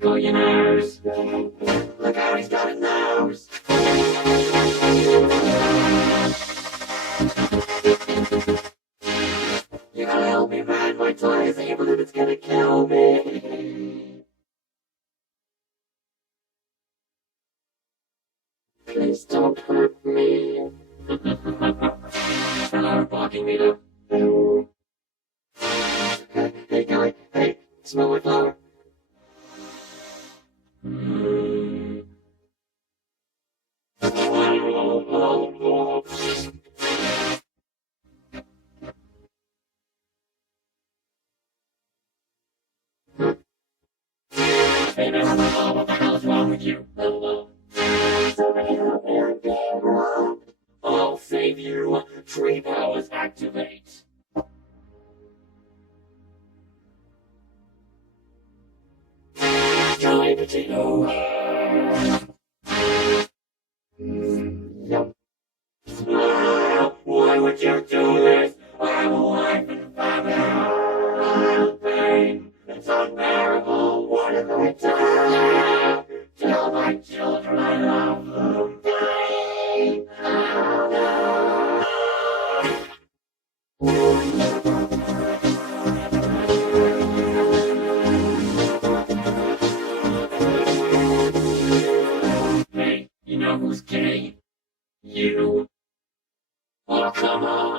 Billionaires. Look how he's got his nose. You gotta help me, man. My tie is evil and it's gonna kill me. Please don't hurt me. Hello, barking meter. Hello. Hey, guy. Hey, smell my flower. Hey, man, what the hell is wrong with you? Somebody help me, I'm being robbed. I'll save you. Tree powers activate. Johnny Potato. Yep. Why would you do this? I have a wife and family. I'm pain. It's unbearable. What have I done? Tell my children I love them. Pain. Oh, no. Hey, you know who's gay? You. Oh, come on.